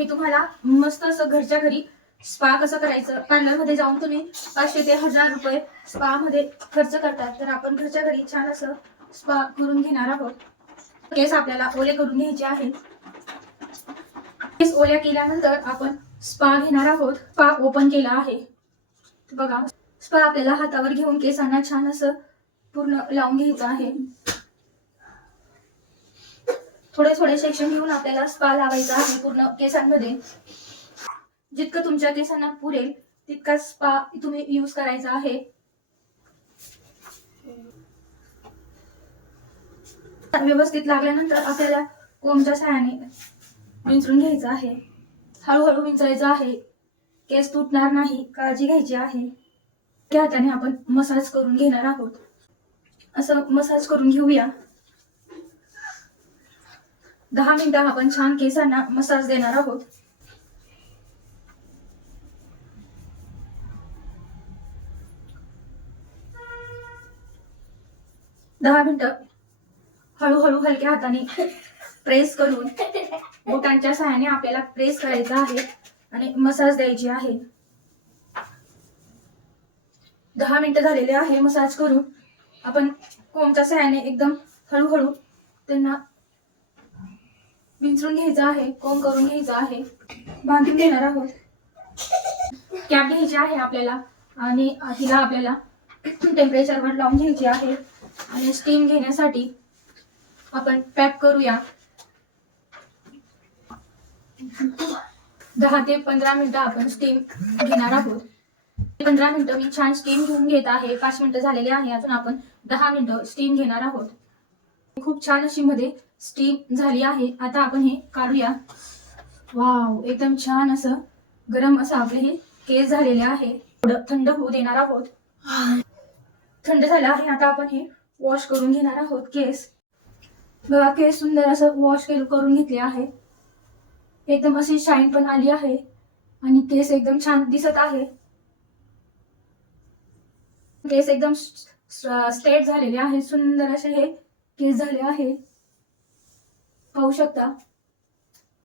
मी तुम्हाला मस्त असं घरच्या घरी स्पा कसं करायचं, पार्लरमध्ये जाऊन तुम्ही 500 ते 1000 रुपये स्पा मध्ये खर्च करतात, तर आपण घरच्या घरी छान असं स्पा करून घेणार आहोत. केस आपल्याला ओले करून घ्यायचे आहेत. केस ओल्या केल्यानंतर आपण स्पा घेणार आहोत. स्पा ओपन केला आहे बघा. स्पा आपल्याला हातावर घेऊन केसांना छान असं पूर्ण लावून घ्यायचं आहे. थोडे थोडे सेक्शन घेऊन आपल्याला स्पा लावायचा आहे पूर्ण केसांमध्ये. जितकं तुमच्या केसांना पुरेल तितका स्पा तुम्ही यूज करायचा आहे. व्यवस्थित लागल्यानंतर आपल्याला कोंबच्या साहाय्याने विंचरून घ्यायचं आहे. हळूहळू विंचरायचं आहे. केस तुटणार नाही, काळजी घ्यायची आहे. त्या हाताने आपण मसाज करून घेणार आहोत. असं मसाज करून घेऊया. 10 मिनिटं आपण छान केसांना मसाज देणार आहोत. दहा मिनिटं हळूहळू हलक्या हाताने प्रेस करून बोटांच्या सहाय्याने आपल्याला प्रेस करायचं आहे आणि मसाज द्यायची आहे. 10 मिनिटं झालेले आहे मसाज करून. आपण कोंबच्या सहाय्याने एकदम हळूहळू त्यांना विंचरून घ्यायचं आहे, कोंब करून घ्यायचं आहे, बांधून घेणार आहोत. कॅप घ्यायची आहे आपल्याला आणि तिला आपल्याला टेम्परेचरवर लावून घ्यायची आहे आणि स्टीम घेण्यासाठी आपण पॅक करूया. 10 ते 15 मिनिटं आपण स्टीम घेणार आहोत. 15 मिनिटं मी छान स्टीम घेऊन घेत आहे. 5 मिनिटं झालेले आहे. अजून आपण 10 मिनिटं स्टीम घेणार आहोत. खूप छान अशी मध्ये स्टीम झाली आहे. आता आपण हे काढूया. वाव, एकदम छान असं गरम असं आपले हे केस झालेले आहे. थोडं थंड होऊ देणार आहोत. थंड झालं आहे. आता आपण हे वॉश करून घेणार आहोत केस. बघा, केस सुंदर असं वॉश करून घेतले आहे. एकदम अशी शाईन पण आली आहे आणि केस एकदम छान दिसत आहे. केस एकदम स्ट्रेट झालेले आहे. सुंदर असे हे केस झाले आहे, पाहू शकता.